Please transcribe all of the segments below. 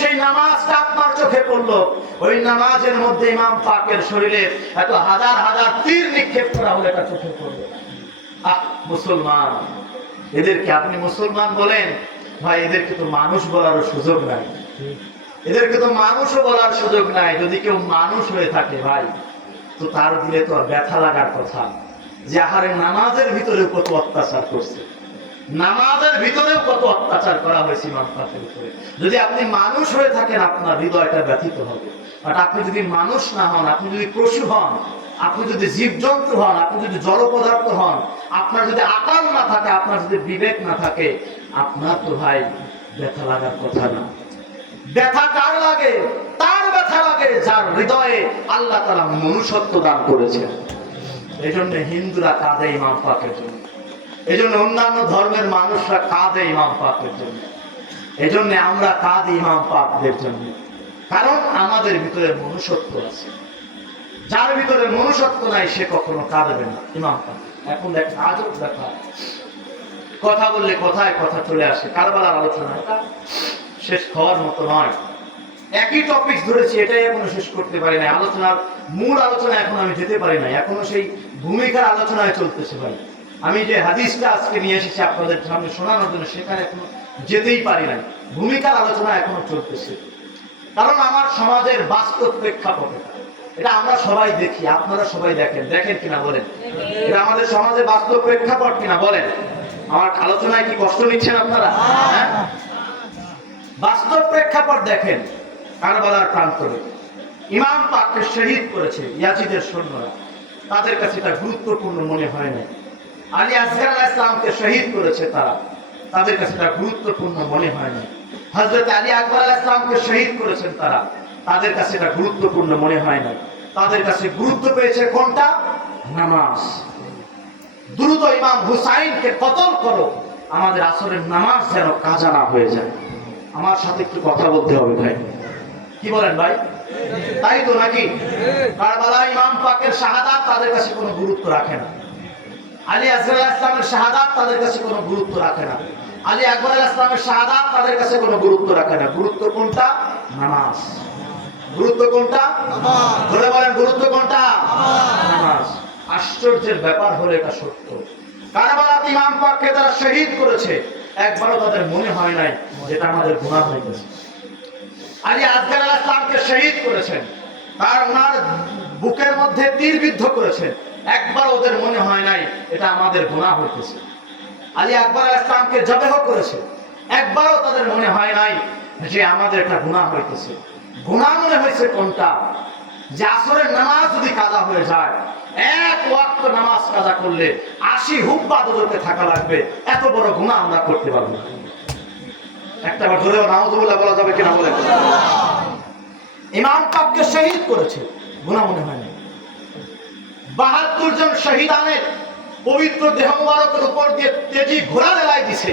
সেই নামাজটা আপনার চোখে পড়লো, ওই নামাজের মধ্যে ইমাম পাকের শরীরে এত হাজার হাজার তীর নিক্ষেপ করা হলো, এটা চোখে পড়লো। মুসলমান, এদেরকে আপনি মুসলমান বলেন? ভাই এদেরকে তো মানুষ বলারও সুযোগ নাই, এদেরকে তো মানুষও বলার সুযোগ নাই। যদি কেউ মানুষ হয়ে থাকে ভাই, তো তার দিলে তো ব্যথা লাগার কথা যে আহারে নামাজের ভিতরে কত অত্যাচার করছে, নামাজের ভিতরেও কত অত্যাচার করা হয়েছে ইমাম পাকের উপরে। যদি আপনি মানুষ হয়ে থাকেন আপনার হৃদয়টা ব্যথিত হবে। বাট আপনি যদি মানুষ না হন, আপনি যদি পশু হন, আপনি যদি জীবজন্তু হন, আপনি যদি জড় পদার্থ হন, আপনার যদি আকল না থাকে, আপনার যদি বিবেক না থাকে, আপনার তো ভাই ব্যথা লাগার কথা না। ব্যথা কার লাগে? তার ব্যথা লাগে যার হৃদয়ে আল্লাহ তাআলা মনুষ্যত্ব দান করেছেন। এই জন্য হিন্দুরা কাঁদে ইমাম পাকের জন্য, এই জন্য অন্যান্য ধর্মের মানুষরা কাঁদে ইমাম পাকের জন্য, এই জন্য আমরা কাঁদি ইমাম পাকদের জন্য। কারণ আমাদের ভিতরে মনুষ্যত্ব আছে। যার ভিতরে মনুষ্যত্ব নাই সে কখনো কাঁদবে না ইমাম পাক। এখন দেখ আজব দেখা, কথা বললে কথায় কথা চলে আসে। কারবালার আলোচনা এটা শেষ হওয়ার মতো নয়। একই টপিক ধরেছি, এটাই এখনো শেষ করতে পারি না। আলোচনার মূল আলোচনা এখন আমি যেতে পারি না, এখনো সেই ভূমিকার আলোচনায় চলতেছে ভাই। আমি যে হাদিসটা আজকে নিয়ে এসেছি আপনাদের সামনে শোনানোর জন্য, সেখানে এখনো যেতেই পারি না। ভূমিকার আলোচনা এখনো চলতেছে। কারণ আমার সমাজের বাস্তব প্রেক্ষাপট এটা আমরা সবাই দেখি, আপনারা সবাই দেখেন, দেখেন কিনা বলেন? এটা আমাদের সমাজে বাস্তব প্রেক্ষাপট কিনা বলেন? আমার আলোচনায় কি কষ্ট নিচ্ছেন আপনারা? হ্যাঁ, বাস্তব প্রেক্ষাপট দেখেন। কারবালার প্রান্তরে ইমাম পাককে শহীদ করেছে ইয়াজিদের সৈন্যরা, তাদের কাছে এটা গুরুত্বপূর্ণ মনে হয় না। আলী আসগার আলাইহিস সালামকে শহীদ করেছে তারা, তাদের কাছে এটা গুরুত্বপূর্ণ মনে হয় না। হযরত আলী আকবর আলাইহিস সালামকে শহীদ করেছেন তারা, তাদের কাছে এটা গুরুত্বপূর্ণ মনে হয় না। তাদের কাছে গুরুত্ব পেয়েছে কোনটা? নামাজ। দ্রুত ইমাম হুসাইনকে কতল করো, আমাদের আসরের নামাজ যেন কাজা না হয়ে যায়। আমার সাথে একটু কথা বলতে হবে ভাই, কি বলেন ভাই? তাই তো নাকি? কারবালা ইমাম পাকের শাহাদাত তাদের কাছে কোনো গুরুত্ব রাখে না। আলী আসগার আলাইহিস সালামের শাহাদাত তাদের কাছে কোনো গুরুত্ব রাখে না। আলী আকবর আলাইহিস সালামের শাহাদাত তাদের কাছে কোনো গুরুত্ব রাখে না। গুরুত্ব কোনটা? নামাজ। গুরুত্ব কোনটা? নামাজ। ধরে বলেন গুরুত্ব কোনটা? নামাজ। আশ্চর্যের ব্যাপার হলো এটা সত্য। কারবালাতে ইমাম পাককে তারা শহীদ করেছে, একবারও তাদের মনে হয় নাই যেটা আমাদের গুনাহ হয়ে গেছে। আলী আসগার আলাইহিস সালামকে শহীদ করেছেন, আর ওনার বুকের মধ্যে তীর বিদ্ধ করেছেন, একবার ওদের মনে হয় নাই এটা আমাদের গুনাহ হইতেছে। আলী আকবর আলাইহিস সালামকে জবেহ করেছে, একবারও তাদের মনে হয় নাই যে আমাদের একটা গুনাহ হইতেছে। গুনাহ মনে হয়েছে কোনটা? যে আসরের নামাজ যদি কাজা হয়ে যায়, এক ওয়াক্ত নামাজ কাজা করলে 80 হুব্বা দোজখে থাকা লাগবে, এত বড় গুনাহ আমরা করতে পারবো না। একটা বার ধরে নাউযুবিল্লাহ বলা যাবে কিনা বলেন? ইমাম পাককে শহীদ করেছে, গুনাহ মনে হয় না। 72 জন শহীদানের পবিত্র দেহ মুবারকের উপর দিয়ে তেজি ঘোড়া রেলাই দিছে,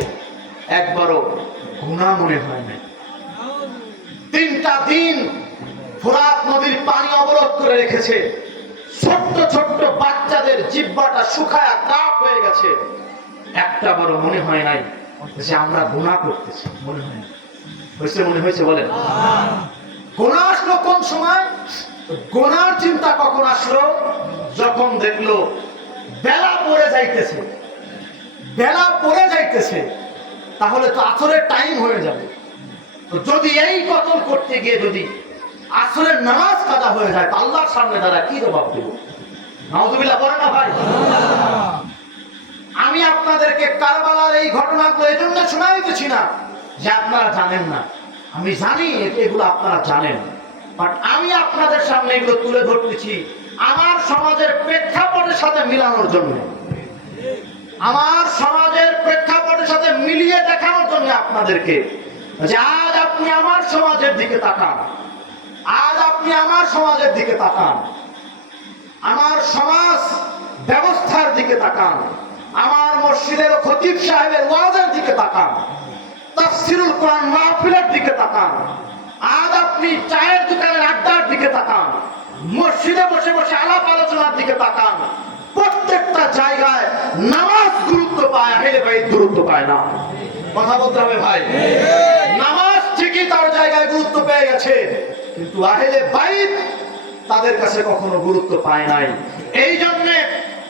একবারও গুনাহ মনে হয় না। 3টা দিন ফোরাত নদীর পানি অবরোধ করে রেখেছে, ছোট্ট ছোট্ট বাচ্চাদের জিহ্বাটা শুকায় কাপ হয়ে গেছে, একটা বারও মনে হয় নাই যে আমরা গুনাহ করতেছি। মনে হয় না হয়েছে? মনে হয়েছে বলেন? গুনাহ আসলো কোন সময়? গুনার চিন্তা কখন আসলো? যখন দেখলো বেলা পড়ে যাইতেছে, বেলা পড়ে যাইতেছে, তাহলে তো আসরের টাইম হয়ে যাবে। তো যদি এই কতল করতে গিয়ে যদি আসরের নামাজ কাজা হয়ে যায়, তো আল্লাহর সামনে তারা কি জবাব দেব? নাউযুবিল্লাহ পড়ে না ভাই? আমি আপনাদেরকে কারবালার এই ঘটনাগুলো এই জন্য শোনাইতেছি না যে আপনারা জানেন না, আমি জানি এগুলো আপনারা জানেন, বাট আমি আপনাদের সামনে এগুলো তুলে ধরতেছি আমার সমাজের প্রেক্ষাপটের সাথে মিলানোর জন্য, আমার সমাজের প্রেক্ষাপটের সাথে মিলিয়ে দেখানোর জন্য আপনাদেরকে, যে আজ আপনি আমার সমাজের দিকে তাকান, আজ আপনি আমার সমাজের দিকে তাকান, আমার সমাজ ব্যবস্থার দিকে তাকান, আমার মসজিদের খতিব সাহেবের ওয়াজের দিকে তাকান, তাফসীরুল কোরআন মাহফিলের দিকে তাকান, আজ আপনি চায়ের দোকানের আড্ডার দিকে তাকান, মসজিদে বসে বসে আলাপ আলোচনার দিকে তাকান। প্রত্যেকটা জায়গায় নামাজ গুরুত্ব পায়, আহলে বাইত গুরুত্ব পায় না। কথা বলতে হবে ভাই, নামাজ ঠিকই তার জায়গায় গুরুত্ব গেছে, কিন্তু আহলে বাইত তাদের কাছে কখনো গুরুত্ব পায় নাই। এই জন্য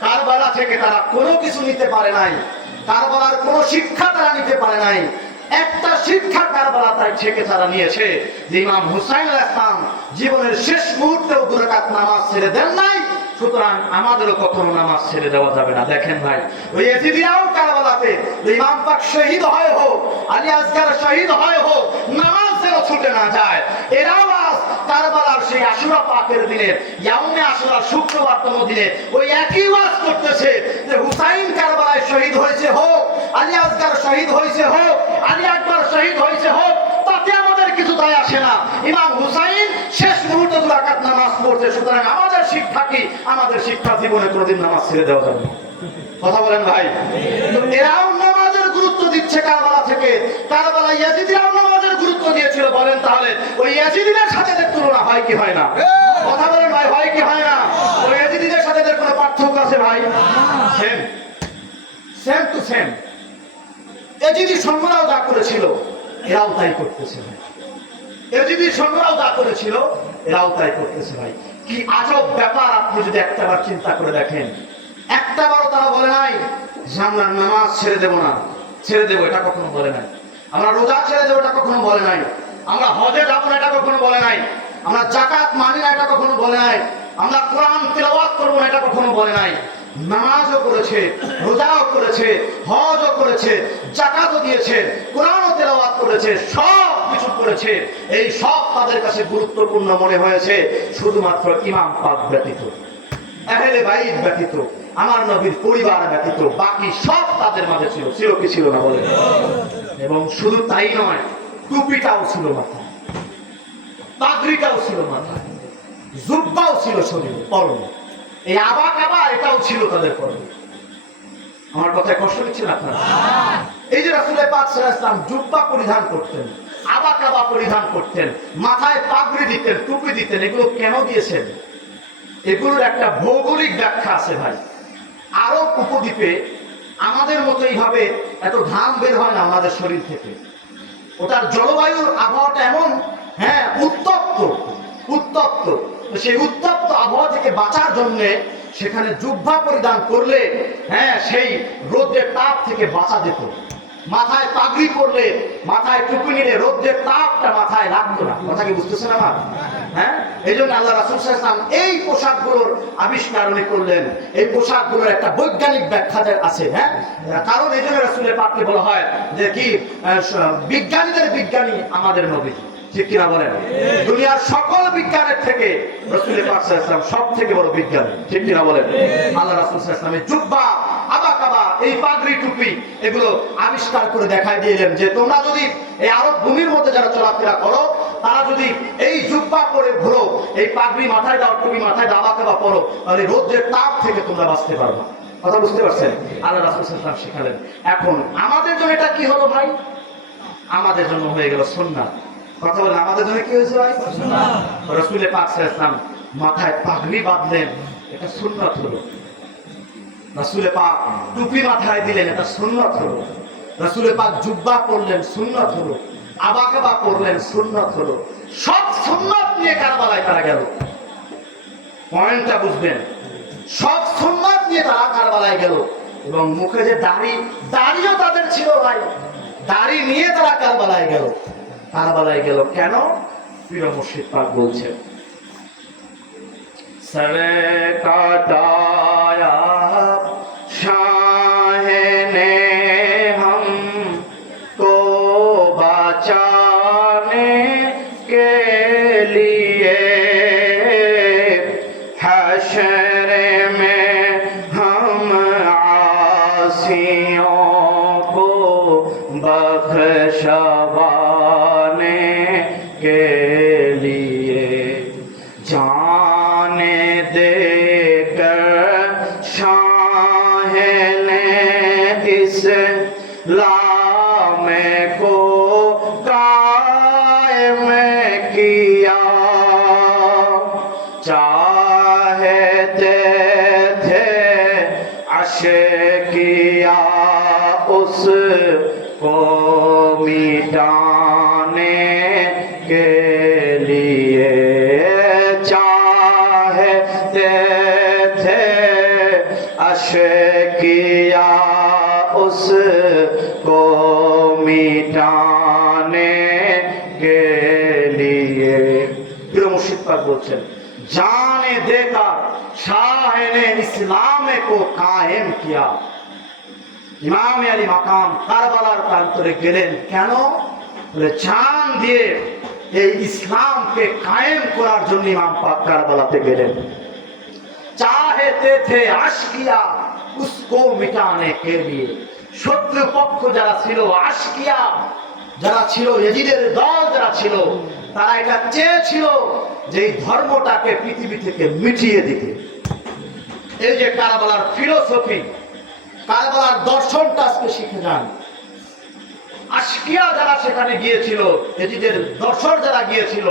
কারবালা থেকে তারা কোনো কিছু নিতে পারে নাই, কারবালার কোনো শিক্ষা তারা নিতে পারে নাই। একটা শিক্ষা কারবালা থেকে তারা নিয়েছে যে ইমাম হুসাইন আলাইহিস সালাম জীবনের শেষ মুহূর্তেও 2 রাকাত নামাজ ছেড়ে দেন নাই, সুতরাং আমাদেরও কখনো নামাজ ছেড়ে দেওয়া যাবে না। দেখেন ভাই, ওই ইয়াজিদিরাও কারবালাতে ইমাম পাক শহীদ হয় হোক, আলী আসগার শহীদ হয় হোক, নামাজ যেন ছুটে না যায়। এরাও আজ কারবালার সেই আশুরা পাকের দিনে, ইয়াউমে আশুরা শুক্রবারতম দিনে ওই একই ওয়াজ করতেছে যে হুসাইন কারবালায় শহীদ হয়েছে হোক, আলী আসগার শহীদ হয়েছে হোক, আলী আকবর শহীদ হয়েছে হোক, তাতে আমাদের কিছু দায় আসে না। ইমাম হুসাইন শেষ মুহূর্তে 2 রাকাত নামাজ পড়ছে, সুতরাং আমাদের শিক্ষা কি? আমাদের শিক্ষা জীবনে কোনোদিন নামাজ ছেড়ে দেওয়া যাবে না। কথা বলেন ভাই। এরাও নামাজের গুরুত্ব দিচ্ছে কারবালা থেকে, কারবালা ইয়াজিদিরাও নামাজের গুরুত্ব দিয়েছিল। বলেন তাহলে ওই ইয়াজিদিদের সাথে এদের তুলনা হয় কি হয় না? কথা বলেন ভাই, হয় কি হয় না? ওই ইয়াজিদিদের সাথে এদের কোনো পার্থক্য আছে ভাই? Same, same to same. Yazidi সৈন্যরাও যা করেছিল এরাও তাই করতেছে ভাই। ইয়াজিদি সৈন্যরাও যা করেছিল এরাও তাই করতেছে ভাই। কি আজব ব্যাপার! আপনি যদি একটাবার চিন্তা করে দেখেন, একটাবারও তারা বলে নাই যে আমরা নামাজ ছেড়ে দেব না, ছেড়ে দেবো, এটা কখনো বলে নাই। আমরা রোজা ছেড়ে দেবো, এটা কখনো বলে নাই। আমরা হজে যাবো না, এটা কখনো বলে নাই। আমরা যাকাত মানি না, এটা কখনো বলে নাই। আমরা কোরআন তিলাওয়াত করবো না, এটা কখনো বলে নাই। নামাজও করেছে, রোজাও করেছে, হজও করেছে, যাকাতও দিয়েছে, কোরআনও তেলাওয়াত করেছে, সব কিছু করেছে। এই সব তাদের কাছে গুরুত্বপূর্ণ মনে হয়েছে শুধুমাত্র ইমাম পাক ব্যতীত, আহলে বাইত ব্যতীত, আমার নবীর পরিবার ব্যতীত। বাকি সব তাদের মাঝে ছিল। ছিল কি ছিল না বলেন? এবং শুধু তাই নয়, টুপিটাও ছিল মাথায়, পাগড়িটাও ছিল মাথায়, জুব্বাও ছিল শরীরে পরনে, এই আবা কাবা এটাও ছিল তাদের পরনে। আমার কথায় কষ্ট নিচ্ছেন আপনারা? এই যে রাসূল পাক সাল্লাল্লাহু আলাইহি ওয়াসাল্লাম জুব্বা পরিধান করতেন, আবা কাবা পরিধান করতেন, মাথায় পাগড়ি দিতেন, টুপি দিতেন, এগুলো কেন দিয়েছেন? এগুলোর একটা ভৌগোলিক ব্যাখ্যা আছে ভাই। আরব উপদ্বীপে আমাদের মতো এইভাবে এত ঘাম বের হয় না আমাদের শরীর থেকে। ওটার জলবায়ুর আবহাওয়াটা এমন, উত্তপ্ত, উত্তপ্ত। সেই উত্তপ্ত আবহাওয়া থেকে বাঁচার জন্য সেখানে জুব্বা পরিধান করলে সেই রোদের তাপ থেকে বাঁচা যেত। মাথায় পাগড়ি পরলে, মাথায় টুপি নিলে রোদের তাপটা মাথায় লাগতো না। কথা কি বুঝতেছেন আমার? এই জন্য আল্লাহ রাসূল সাল্লাল্লাহু আলাইহি ওয়াসাল্লাম এই পোশাকগুলোর আবিষ্কার উনি করলেন। এই পোশাকগুলোর একটা বৈজ্ঞানিক ব্যাখ্যা আছে। কারণ এই জন্য রাসূলের পাককে বলা হয় যে কি, বিজ্ঞানীদের বিজ্ঞানী আমাদের নবী। ঠিক কিনা বলেন? দুনিয়ার সকল বিজ্ঞানের থেকে রাসূল পাক সাল্লাল্লাহু আলাইহি ওয়াসাল্লাম সব থেকে বড় বিজ্ঞানী। ঠিক কিনা বলেন? আল্লাহ রাসূল সাল্লাল্লাহু আলাইহি ওয়াসাল্লাম জুব্বা, আবা কাবা, এই পাগড়ি টুপি এগুলো আবিষ্কার করে দেখাই দিলেন যে তোমরা যদি এই আরব ভূমির মধ্যে যারা চলাফেরা করো, তারা যদি এই জুব্বা পরে ঘোরো, এই পাগড়ি মাথায় দাও, টুপি মাথায় দাও, আবা কাবা পরো, তাহলে রোদের তাপ থেকে তোমরা বাঁচতে পারবে। কথা বুঝতে পারছেন? আল্লাহ রাসূল সাল্লাল্লাহু আলাইহি ওয়াসাল্লাম শেখালেন। এখন আমাদের জন্য এটা কি হলো ভাই? আমাদের জন্য হয়ে গেল সুন্নাত। কথা বলেন, আমাদের জন্য কি হয়েছে ভাই? সুন্নাত। রাসূল পাক সাল্লাল্লাহু আলাইহি ওয়াসাল্লাম মাথায় পাগড়ি বাঁধলেন, এটা সুন্নাত হলো। রাসূল পাক টুপি মাথায় দিলেন, এটা সুন্নাত হলো। রাসূল পাক জুব্বা পরলেন, সুন্নাত হলো। আবা কাবা পরলেন, সুন্নাত হলো। সব সুন্নাত নিয়ে কারবালায় তারা গেল। পয়েন্টটা বুঝবেন, সব সুন্নাত নিয়ে তারা কারবালায় গেল। এবং মুখে যে দাড়িও তাদের ছিল ভাই, দাড়ি নিয়ে তারা কারবালায় গেল। কারবালায় গেল কেন? পীর মুর্শিদ পাক বলছেন, সরে কাটায়া শাহনে হাম কো বাঁচানে কে লিয়ে হাশরে মে হাম आसियों को बख्शवाने के लिए जाने देकर शाह ने इस्लाम को कायम किया। चाहते थे आशिकिया उसको मिटाने के लिए। के लिए প্রিয় মুর্শিদ পাক বলছেন জানে দেकर शाह ने इस्लाम को कायम किया ইমাম আলী মাকাম কারবালার প্রান্তরে গেলেন কেন বলে জান দিয়ে এই ইসলামকে কায়েম করার জন্য ইমাম পাক কারবালাতে গেলেন চাহতে थे আশকিয়া उसको मिटाने के लिए শত্রু পক্ষ যারা ছিল আশকিয়া যারা ছিল ইয়াজিদের দল যারা ছিল তারা এটা চেয়েছিল যে এই ধর্মটাকে পৃথিবী থেকে মিটিয়ে দিতে এই যে কারবালার ফিলোসফি কারবালার দর্শনটা আজকে শিখে যান আশকিয়া যারা সেখানে গিয়েছিল ইয়াজিদের দর্শন যারা গিয়েছিল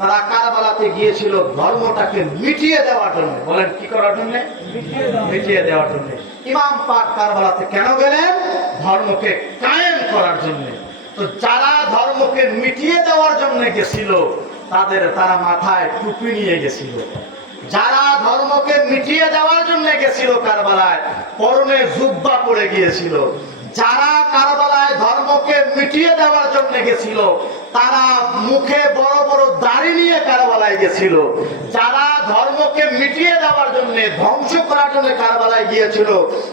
তারা কারবালাতে গিয়েছিল ধর্মটাকে মিটিয়ে দেওয়ার জন্য বলেন কি করার জন্য মিটিয়ে দেওয়ার জন্য ইমাম পাক কারবালাতে কেন গেলেন ধর্মকে কায়েম করার জন্য তো যারা ধর্মকে মিটিয়ে দেওয়ার জন্য গেছিল তারা মাথায় টুপি নিয়ে গেছিল যারা ধর্মকে মিটিয়ে দেওয়ার জন্য গেছিল কারবালায় পরনে জুব্বা পরে গিয়েছিল যারা কারবালায় ধর্মকে মিটিয়ে দেওয়ার জন্য গেছিল তারা মুখে বড় বড় দাড়ি নিয়ে কারবালায় গেছিল যারা ধর্মকে মিটিয়ে দেওয়ার জন্য ধ্বংস করার জন্য কারবালায় গিয়েছিল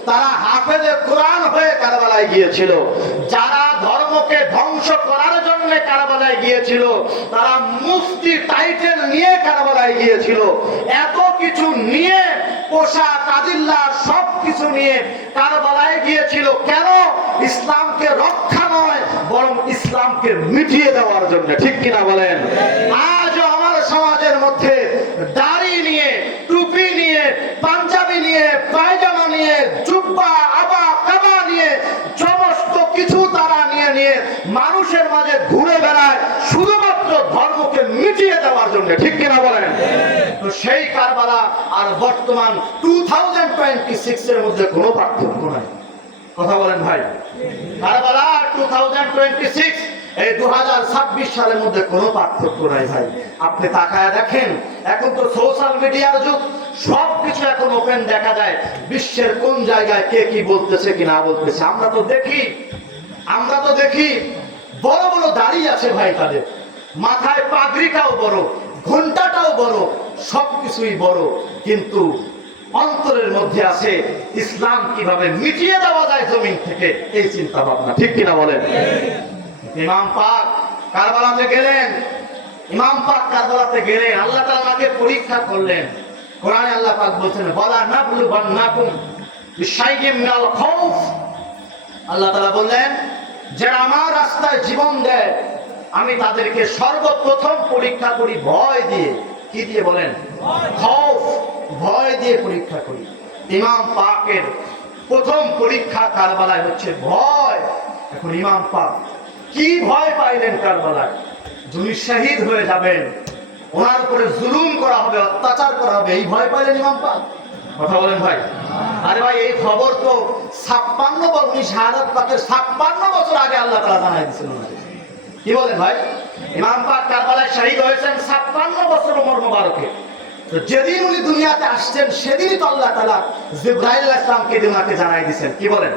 তারা হাফেজে কোরআন হয়ে কারবালায় গিয়েছিল যারা ধর্মকে ধ্বংস করার জন্য কারবালায় গিয়েছিল তারা মুফতি টাইটেল নিয়ে কারবালায় গিয়েছিল এত কিছু নিয়ে পোশাক আদিল্লা সবকিছু নিয়ে কারবালায় গিয়েছিল কেন ইসলামকে রক্ষা নয় বরং ইসলামকে মিটিয়ে দেওয়ার জন্য ঠিক কিনা বলেন আজও আমার সমাজের মধ্যে দাড়ি নিয়ে টুপি নিয়ে পাঞ্জাবি নিয়ে পায়জামা নিয়ে জুব্বা আবা কাবা নিয়ে সমস্ত কিছু তারা নিয়ে মানুষের মাঝে ঘুরে বেড়ায় শুধুমাত্র ধর্মকে মিটিয়ে দেওয়ার জন্য ঠিক কিনা বলেন তো সেই কারবালা আর বর্তমান 2026 এর মধ্যে কোনো পার্থক্য নাই কথা বলেন ভাই কারবালা 2026 এই 2026 সালের মধ্যে কোনো পার্থক্য নাই ভাই আপনি তাকায় দেখেন এখন তো সোশ্যাল মিডিয়ার যুগ সবকিছু এখন ওপেন দেখা যায় বিশ্বের কোন জায়গায় কে কি বলতেছে কি না বলতেছে আমরা তো দেখি বড় বড় দাড়ি আছে ভাই তাদের মাথায় পাগড়িটাও বড় ঘন্টাটাও বড় সবকিছুই বড় কিন্তু অন্তরের মধ্যে আছে ইসলাম কিভাবে মিটিয়ে দেওয়া যায় জমিন থেকে এই চিন্তা ভাবনা ঠিক কিনা বলেন ইমাম পাক কারবালাতে গেলেন আল্লাহ তাআলা আমাকে পরীক্ষা করলেন কোরআনে আল্লাহ পাক বলেন ওয়ালা নাবলুবান্নাকুম বিশাইইম মিনাল খাউফ আল্লাহ তাআলা বললেন যারা আমার রাস্তায় জীবন দেয় আমি তাদেরকে সর্বপ্রথম পরীক্ষা করি ভয় দিয়ে কি দিয়ে বলেন খাউফ ভয় দিয়ে পরীক্ষা করি ইমাম পাকের প্রথম পরীক্ষা কারবালায় হচ্ছে ভয় এখন ইমাম পাক কি ভয় পাইলেন কারবালায় যিনি শহীদ হয়ে যাবেন ওনার উপরে জুলুম করা হবে অত্যাচার করা হবে এই ভয় পাইলেন ইমাম পাক কথা বলেন ভাই আরে ভাই এই খবর তো 56 বছর উনি শাহাদাত পাকের 56 বছর আগে আল্লাহ তাআলা জানাই দিয়েছেন কি বলেন ভাই ইমাম পাক কারবালায় শহীদ হয়েছেন 56 বছর ওমর মোবারকে তো যেদিন উনি দুনিয়াতে আসছেন সেদিনই তো আল্লাহ তাআলা জিবরাইল আলাইহিস সালামকে ওনাকে জানাই দিয়েছেন কি বলেন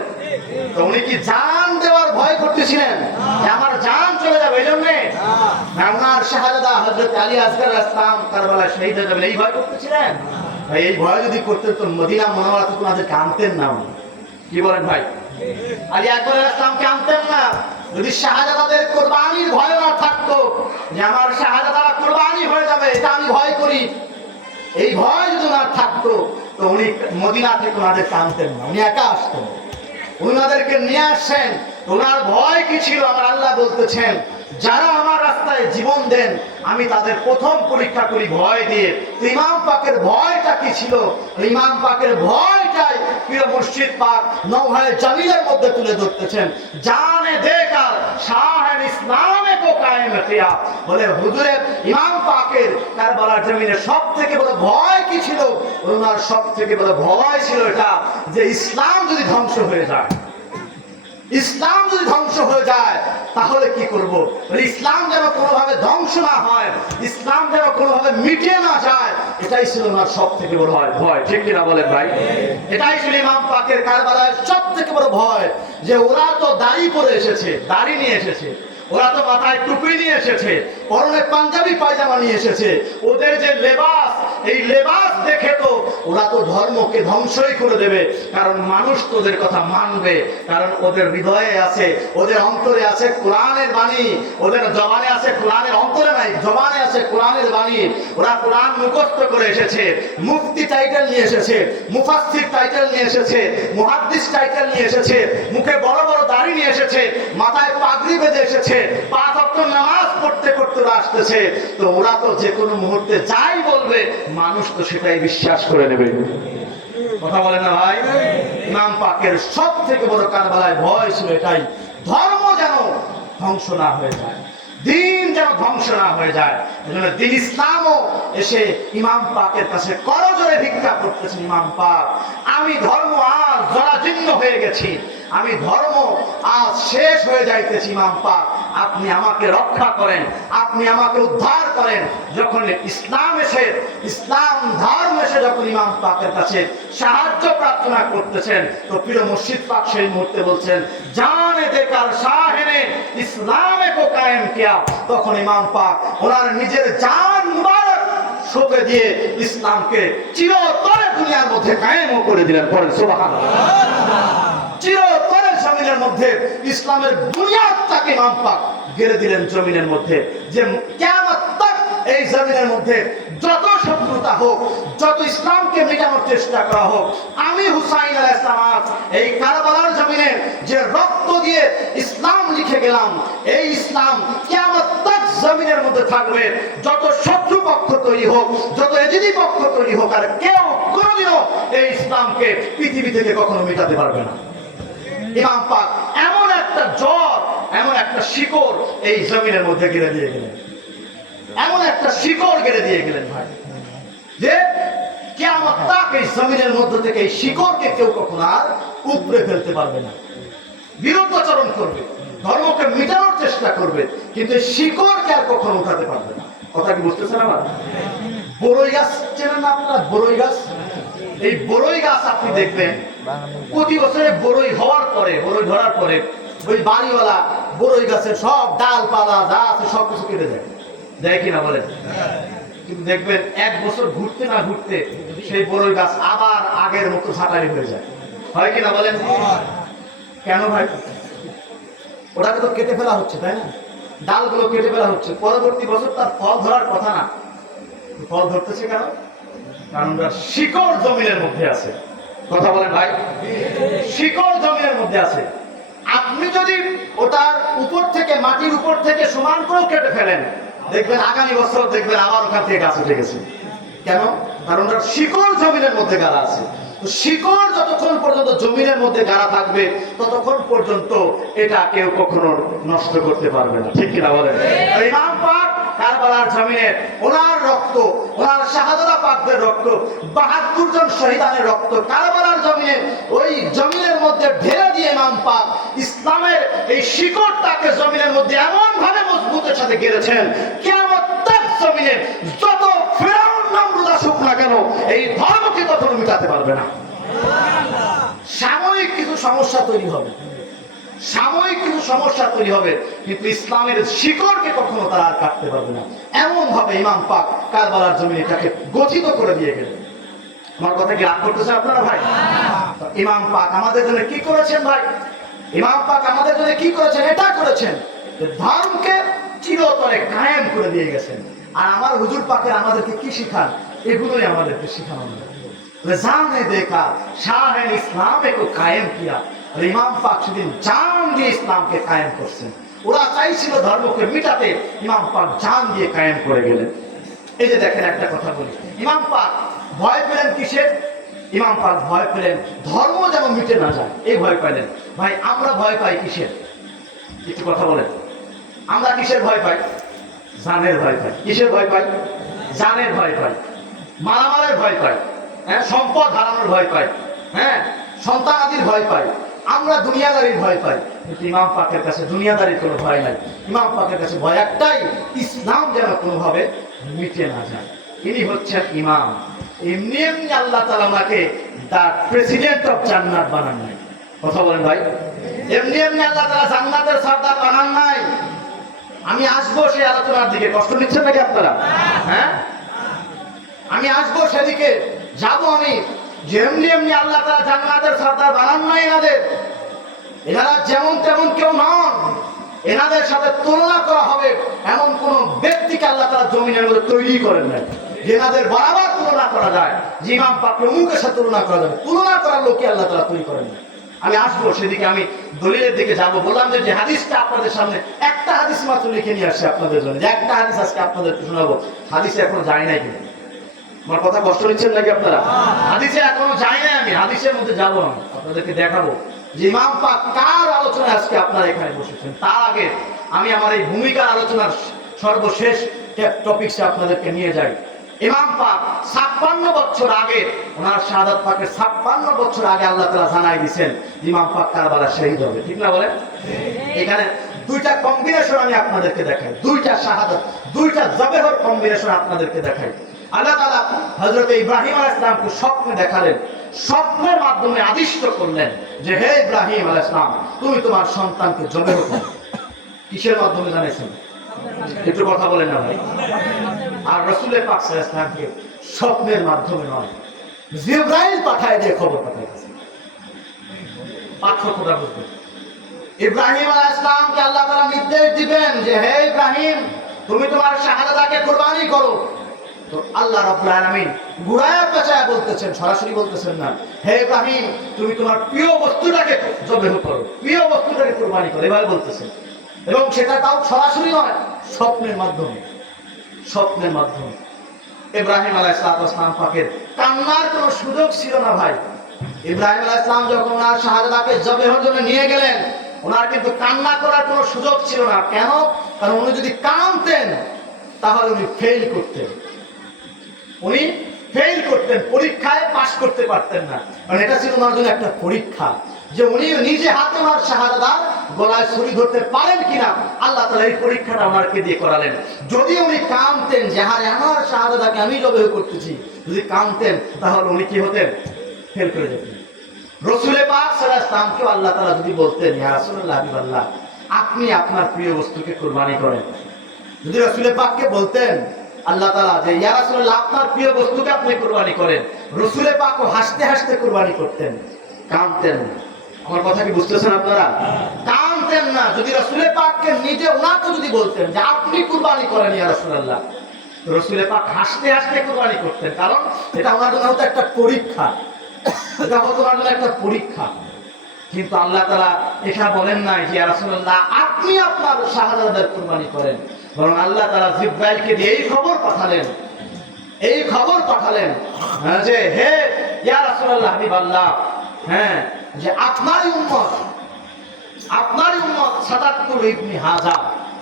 তো উনি কি জান দেওয়ার ভয় করতেছিলেন যে আমার জান চলে যাবে এইজন্য না ওনার শাহাদাত হযরত আলী আসগর আলাইহিস সালাম কারবালায় শহীদ হয়ে যাবেন এই ভয় করতেছিলেন ভাই এই ভয় যদি করতেন তো মদিনা মুনাওয়ারাতে তোমাদের কানতেন না কি বলেন ভাই আলী আকবর আলাইহিস সালামকে আনতেন না যদি শাহাদাতের কুরবানির ভয় না থাকতো যে আমার শাহাদাত কুরবানি হয়ে যাবে এটা আমি ভয় করি এই ভয় যদি না থাকতো তো উনি মদিনা থেকে ওনাদের টানতেন না উনি একা আসতেন ওনাদেরকে নিয়ে আসছেন ওনার ভয় কি ছিল আমার আল্লাহ বলতেছেন যারা আমার রাস্তায় জীবন দেন আমি তাদের প্রথম পরীক্ষা করি ভয় দিয়ে ইমাম পাকের ভয়টা কি ছিল ইমাম পাকের ভয়টাই প্রিয় মুর্শিদ পাক নওহায়ে জামিলের মধ্যে তুলে ধরতেছেন জানে দেকার শাহ ইসলামে কো কায়েম কিয়া বলে হুজুরের ইমাম পাকের কারবালার জমিনে সবথেকে বড় ভয় কি ছিল ওনার সবথেকে বড় ভয় ছিল এটা যে ইসলাম যদি ধ্বংস হয়ে যায় ইসলাম যদি ধ্বংস হয়ে যায় তাহলে কি করব ইসলাম যেন কোনোভাবে ধ্বংস না হয় ইসলাম যেন কোনোভাবে মিটে না যায় এটাই ছিল ওনার সবথেকে বড় ভয় ঠিক কিনা বলেন ভাই এটাই ছিল ইমাম পাকের কারবালায় সবথেকে বড় ভয় যে ওরা তো দাড়ি পরে এসেছে দাড়ি নিয়ে এসেছে ওরা তো মাথায় টুপি নিয়ে এসেছে, পরনে পাঞ্জাবি পায়জামা নিয়ে এসেছে, ওদের যে লেবাস, এই লেবাস দেখে তো ওরা তো ধর্মকে ধ্বংসই করে দেবে। কারণ মানুষ তো ওদের কথা মানবে, কারণ ওদের হৃদয়ে আছে, ওদের অন্তরে আছে কোরআনের বাণী, ওদের জবানে আছে কোরআনের, অন্তরে নাই জবানে আছে কোরআনের বাণী। ওরা কোরআন মুখস্থ করে এসেছে, মুফতি টাইটেল নিয়ে এসেছে, মুফাসসির টাইটেল নিয়ে এসেছে, মুহাদ্দিস টাইটেল নিয়ে এসেছে, মুখে বড় বড় দাড়ি নিয়ে এসেছে, মাথায় পাগড়ি বেঁধে এসেছে, 5 ওয়াক্ত নামাজ পড়তে পড়তে ওরা আসতেছে। তো ওরা তো যে কোনো মুহূর্তে যাই বলবে মানুষ তো সেটাই বিশ্বাস করে নেবে। কথা বলে না ভাই? ইমাম পাকের সব থেকে বড় কারবালায় ভয় ছিল এটাই, ধর্ম যেন ধ্বংস না হয়ে যায়, দিন যেন ধ্বংস না হয়ে যায়। এজন্য দিন ইসলামও এসে ইমাম পাকের কাছে করজোড়ে ভিক্ষা করতেছেন, ইমাম পাক আমি ধর্ম আজ জরাজীর্ণ হয়ে গেছি, আমি ধর্ম আজ শেষ হয়ে যাইতেছি, ইমাম পাক আপনি আমাকে রক্ষা করেন, আপনি আমাকে উদ্ধার করেন। যখন ইসলাম এসে, ইসলাম ধর্ম এসে যখন ইমাম পাকের কাছে সাহায্য প্রার্থনা করতেছেন, তো প্রিয় মুর্শিদ পাক সেই মুহূর্তে বলছেন জানে দেকার শাহেনে ইসলামে কো কায়েম কিয়া। তখন ইমাম পাক ওনার নিজের জান মুবারক সঁপে দিয়ে ইসলামকে চিরতরে দুনিয়ার মধ্যে কায়েম করে দিলেন। পড়েন সুবহানাল্লাহ। চিরতরে জমিনের মধ্যে ইসলামের বুনিয়াদটাকে ইমাম পাক গেড়ে দিলেন জমিনের মধ্যে, যে কিয়ামত তক এই জমিনের মধ্যে যত শত্রুতা হোক, যত ইসলামকে মেটানোর চেষ্টা করা হোক, আমি হুসাইন আলাইহিস সালাম এই কারবালার জমিনে যে রক্ত দিয়ে ইসলাম লিখে গেলাম, এই ইসলাম কিয়ামত তক জমিনের মধ্যে থাকবে। যত শত্রু পক্ষ তৈরি হোক, যত এজিদি পক্ষ তৈরি হোক, আর কেউ কোনোদিনও এই ইসলামকে পৃথিবী থেকে কখনো মেটাতে পারবে না। ইমাম পাক এমন একটা জ্বর, এমন একটা শিকড় এই জমিনের মধ্যে গেড়ে দিয়ে গেলেন, এমন একটা শিকড় গেড়ে দিয়ে গেলেন ভাই, যে কিয়ামত তক এই জমিনের মধ্যে থেকে এই শিকড়কে কেউ কখনো আর উপড়ে ফেলতে পারবে না। বিরুদ্ধাচরণ করবে, ধর্মকে মিটানোর চেষ্টা করবে, কিন্তু শিকড়কে আর কখনো উঠাতে পারবে না। কথা কি বুঝতেছেন আমার? বড়ই গাছ চেনেন না আপনারা? বড়ই গাছ, এই বড়ই গাছ আপনি দেখবেন প্রতি বছরে বড়ই হওয়ার পরে, বড়ই ধরার পরে ওই বাড়িওয়ালা বড়ই গাছের সব ডালপালা যা আছে সবকিছু কেটে দেয়, দেয় কিনা বলেন? কিন্তু দেখবেন 1 বছর ঘুরতে না ঘুরতে সেই বড়ই গাছ আবার আগের মতো ঝাঁটারি হয়ে যায়, হয় কিনা বলেন? কেন ভাই? ওটাকে তো কেটে ফেলা হচ্ছে, তাই না? ডালগুলো কেটে ফেলা হচ্ছে, পরবর্তী বছর তার ফল ধরার কথা না, ফল ধরতেছে কেন? কারণ শিকড় জমিনের মধ্যে আছে। কথা বলেন ভাই? শিকড় জমিনের মধ্যে আছে। আপনি যদি ওটার উপর থেকে, মাটির উপর থেকে সমান করে কেটে ফেলেন, দেখবেন আগামী বছর দেখবেন আবার ওখান থেকে গাছ উঠে গেছে। কেন? কারণ ওটার শিকড় জমিনের মধ্যে গাড়া আছে। শিকড় যতক্ষণ পর্যন্ত জমিনের মধ্যে গাড়া থাকবে ততক্ষণ পর্যন্ত এটা কেউ কখনো নষ্ট করতে পারবে না, ঠিক কিনা বলেন? ইমাম পাক কারবালার জমিনে ওনার রক্ত, ওনার শাহাদাত পাকদের রক্ত, 72 জন শহীদানের রক্ত কারবালার জমিনে, ওই জমিনের মধ্যে ঢেলে দিয়ে ইমাম পাক ইসলামের এই শিকড়টাকে জমিনের মধ্যে এমন ভাবে মজবুতের সাথে গেড়েছেন, কিয়ামত তক জমিনে যত ফেরাউন নমরুদ আসুক না কেন এই ধর্মকে কখনো মিটাতে পারবে না। সাময়িক কিছু সমস্যা তৈরি হবে, সাময়িক কিছু সমস্যা তৈরি হবে, কিন্তু ইসলামের শিকড়কে কখনো তারা আর কাটতে পারবে না। এমন ভাবে ইমাম পাক কারবালার জমিনে এটাকে গঠিত করে দিয়ে গেলেন। আমার কথা কি রাগ করতেছেন আপনারা ভাই? ইমাম পাক আমাদের জন্য কি করেছেন ভাই? ইমাম পাক আমাদের জন্য কি করেছেন? এটা করেছেন যে ধর্মকে চিরতরে কায়েম করে দিয়ে গেছেন। আর আমার হুজুর পাকের আমাদেরকে কি শিখান? এগুলোই আমাদেরকে শিখানো জানে দেখা শাহেন ইসলামে কো কায়েম কিয়া। ইমাম পাক সেদিন জান দিয়ে ইসলামকে কায়েম করছেন। ওরা চাইছিল ধর্মকে মিটাতে, ইমাম পাক জান দিয়ে কায়েম করে গেলেন। এই যে দেখেন একটা কথা বলি, ইমাম পাক ভয় পেলেন কিসের? ইমাম পাক ভয় পেলেন ধর্ম যেন মিটে না যায়, এই ভয় পেলেন। ভাই আমরা ভয় পাই কিসের? একটু কথা বলেন, আমরা কিসের ভয় পাই? জানের ভয় পাই। কিসের ভয় পাই? জানের ভয় পাই, মারামারের ভয় পাই, হ্যাঁ, সম্পদ হারানোর ভয় পাই, হ্যাঁ, সন্তানাদির ভয় পাই, আমরা দুনিয়াদারির ভয় পাই। কিন্তু ইমাম পাকের কাছে দুনিয়াদারির কোনো ভয় নাই। ইমাম পাকের কাছে ভয় একটাই, ইসলাম যেন কোনোভাবে মিটে না যায়। ইনি হচ্ছেন ইমাম। এমনি এমনি আল্লাহ তাআলা ওনাকে দা প্রেসিডেন্ট অফ জান্নাত বানান নাই। কথা বলেন ভাই? এমনি এমনি আল্লাহ তাআলা জান্নাতের সরদার বানান নাই। আমি আসবো সেই আলোচনার দিকে। কষ্ট নিচ্ছেন নাকি আপনারা? হ্যাঁ, আমি আসবো সেদিকে, যাব আমি। যেমনি এমনি আল্লাহ তাআলা জান্নাতের সরদার বানান নাই এনাদের। এনারা যেমন তেমন কেউ নন। এনাদের সাথে তুলনা করা হবে এমন কোন ব্যক্তিকে আল্লাহ তাআলা জমিনের মধ্যে তৈরি করেন নাই যেনাদের বরাবর তুলনা করা যায়, যে ইমাম পাক প্রমুখের সাথে তুলনা করা যাবে। তুলনা করার লোককে আল্লাহ তাআলা তৈরি করেন না। আমি আসবো সেদিকে, আমি দলিলের দিকে যাব। বললাম যে হাদিসটা আপনাদের সামনে একটা হাদিস মাত্র লিখে নিয়ে আসছে আপনাদের জন্য, যে একটা হাদিস আজকে আপনাদেরকে শোনাবো। হাদিসে এখনো যায় নাই কিন্তু। আমার কথা কষ্ট নিচ্ছেন নাকি আপনারা? হাদিসে এখনো যায় নাই, আমি হাদিসের মধ্যে যাবো, আমি আপনাদেরকে দেখাবো যে ইমাম পাক কার আলোচনায় আজকে আপনারা এখানে বসেছেন। তার আগে আমি আমার এই ভূমিকার আলোচনার সর্বশেষ টপিকসে আপনাদেরকে নিয়ে যাই। ইমাম পাক 56 বছর আগে, ওনার শাহাদাত পাকের 56 বছর আগে আল্লাহ তাআলা জানাই দিয়েছেন ইমাম পাক কারবালায় শহীদ হবে। ঠিক না বলেন? এখানে দুইটা কম্বিনেশন আমি আপনাদেরকে দেখাই, দুইটা শাহাদাত, দুইটা জবেহর কম্বিনেশন আপনাদেরকে দেখাই। আল্লাহ তাআলা হযরত ইব্রাহিম আলাইহিস সালামকে স্বপ্নে দেখালেন, স্বপ্নের মাধ্যমে আদিষ্ট করলেন যে হে ইব্রাহিম আলাইহিস সালাম, তুমি তোমার সন্তানকে জবেহ করো। কিসের মাধ্যমে জানেছেন? একটু কথা বলেন না ভাই। আর রাসূল পাক সাল্লাল্লাহু আলাইহি ওয়াসাল্লামকে স্বপ্নের মাধ্যমে নয়, জিবরাইল পাঠায় দিয়ে খবর পাঠাইছে। পাঠকরা বুঝবেন, ইব্রাহিম আলাইহিস সালামকে আল্লাহ তাআলা নির্দেশ দিবেন যে হে ইব্রাহিম, তুমি তোমার শাহাদাতকে কুরবানি করো। তো আল্লাহ রাব্বুল আলামিন ঘুরায়া পেঁচায়া বলতেছেন, সরাসরি বলতেছেন না, হে ইব্রাহিম তুমি তোমার প্রিয় বস্তুটাকে জবেহ করো, প্রিয় বস্তুটাকে কুরবানি করো, এভাবে বলতেছেন। এবং সেটা তাও সরাসরি নয়, স্বপ্নের মাধ্যমে। স্বপ্নের মাধ্যমে ইব্রাহিম আলাইহিস সালাম পাকের কান্নার কোনো সুযোগ ছিল না ভাই। ইব্রাহিম আলাইহিস সালাম যখন ওনার শাহাদাতকে জবেহর জন্য নিয়ে গেলেন, ওনার কিন্তু কান্না করার কোনো সুযোগ ছিল না। কেন? কারণ উনি যদি কাঁদতেন তাহলে উনি ফেল করতেন, উনি ফেল করতেন, পরীক্ষায় পাস করতে পারতেন না। কারণ এটা ছিল ওনার জন্য একটা পরীক্ষা, যে উনি নিজে হাতে ওনার শাহাদাত গলায় ছুরি ধরতে পারেন কিনা। আল্লাহ তাআলা এই পরীক্ষাটা ওনাকে দিয়ে করালেন। যদি উনি কাঁদতেন যে হারে আমার শাহাদাতকে আমি জবেহ করতেছি, যদি কাঁদতেন তাহলে উনি কি হতেন? ফেল করে যেতেন। রাসূল পাক সাল্লাল্লাহু আলাইহি ওয়াসাল্লামকে আল্লাহ তাআলা যদি বলতেন ইয়া রাসূলুল্লাহ হাবিবাল্লাহ, আপনি আপনার প্রিয় বস্তুকে কুরবানি করেন, যদি রাসূল পাককে বলতেন আল্লাহ তাআলা যে ইয়া রাসূলুল্লাহ আপনার প্রিয় বস্তুকে আপনি কুরবানি করেন, রাসূল পাকও হাসতে হাসতে কুরবানি করতেন, কাঁদতেন না। আমার কথা কি বুঝতেছেন আপনারা? কাঁদতেন না। যদি রাসূল পাককে নিজে ওনাকে যদি বলতেন যে আপনি কুরবানি করেন ইয়া রাসূলুল্লাহ, রাসূল পাক হাসতে হাসতে কুরবানি করতেন। কারণ এটা ওনার জন্য হতো একটা পরীক্ষা, এটা হতো ওনার জন্য একটা পরীক্ষা। কিন্তু আল্লাহ তাআলা এটা বলেন নাই যে ইয়া রাসূলুল্লাহ আপনি আপনার শাহাদাতের কুরবানি করেন, বরং আল্লাহ তাআলা জিবরাইলকে দিয়ে এই খবর পাঠালেন, এই খবর পাঠালেন যে হে ইয়া রাসূলুল্লাহ হাবিবাল্লাহ, হ্যাঁ, যে আপনারই উম্মত সাদাতুল ইবনে হাজা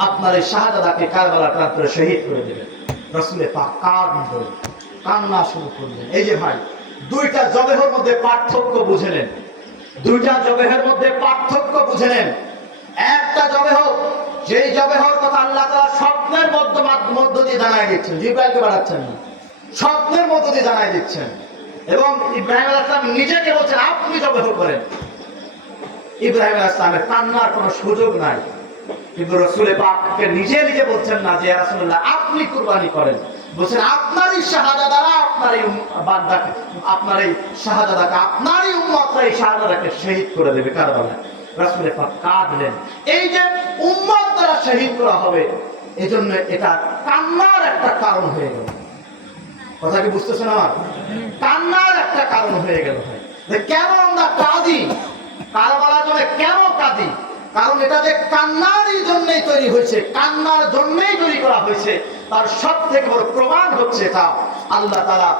আপনার এই শাহাদাতকে কারবালার প্রান্তরে শহীদ করে দিলেন। রাসূল পাক কান্না শুরু করলেন। এই যে ভাই, দুইটা জবেহর মধ্যে পার্থক্য বুঝলেন, দুইটা জবেহের মধ্যে পার্থক্য বুঝলেন। একটা জবেহ, যেই জবেহর কথা আল্লাহ তাআলা স্বপ্নের মধ্য দিয়ে জানাই দিচ্ছেন, জিবরাইলকে পাঠাচ্ছেন না, স্বপ্নের মধ্য দিয়ে জানাই দিচ্ছেন। এবং ইব্রাহিম আলাইহিস সালাম নিজেকে বলছেন আপনি জবেহ করেন। ইব্রাহিম আলাইহিস সালামের কান্নার কোনো সুযোগ নাই, কিন্তু রাসূল পাককে নিজে নিজে বলছেন না যে ইয়া রাসূলুল্লাহ আপনি কুরবানি করেন, বলছেন আপনারই শাহাদাত দ্বারা আপনারই বান্দাকে, আপনারই শাহাদাতকে, আপনারই উম্মতরা এই শাহাদাতকে শহীদ করে দেবে কারবালায়। রাসূল পাক কাঁদলেন। এই যে উম্মত দ্বারা শহীদ করা হবে, এজন্য এটা কান্নার একটা কারণ হয়ে গেল। কথা কি বুঝতেছেন আমার? কান্নার একটা কারণ হয়ে গেল ভাই। কেন আমরা কাঁদি? কারবালার জন্য কেন কাঁদি? কারণ এটা যে কান্নারই জন্যই তৈরি হয়েছে, কান্নার জন্যই তৈরি করা হয়েছে, তার সব থেকে বড় প্রমাণ হচ্ছে এটা আল্লাহ তাআলা